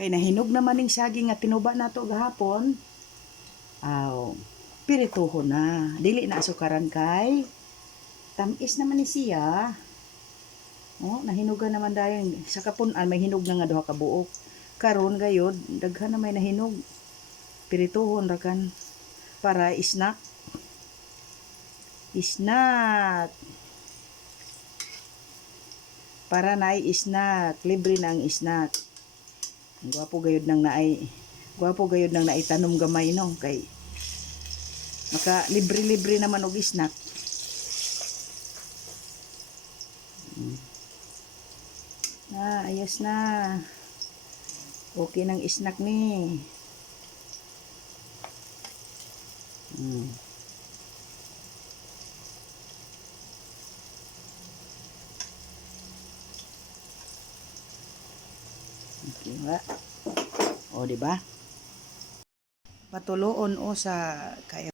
Kay nahinog naman ning saging nga tinuba nato gahapon. Aw, pirituhon na. Dili na asukaran kay tamis naman ni siya. Oh, nahinugan naman dayon sa kapunan may hinog na nga duha ka buok. Karon gayod daghan na may nahinog. Pirituhon ra kan para snack. Snack. Para naay snack, libre na ang snack. Gwapo gayud nang naay tanom gamay no kay maka libre naman og snack. Ayos na. Okay nang snack ni. Okay ba? O, di ba? Patuloon o sa kaya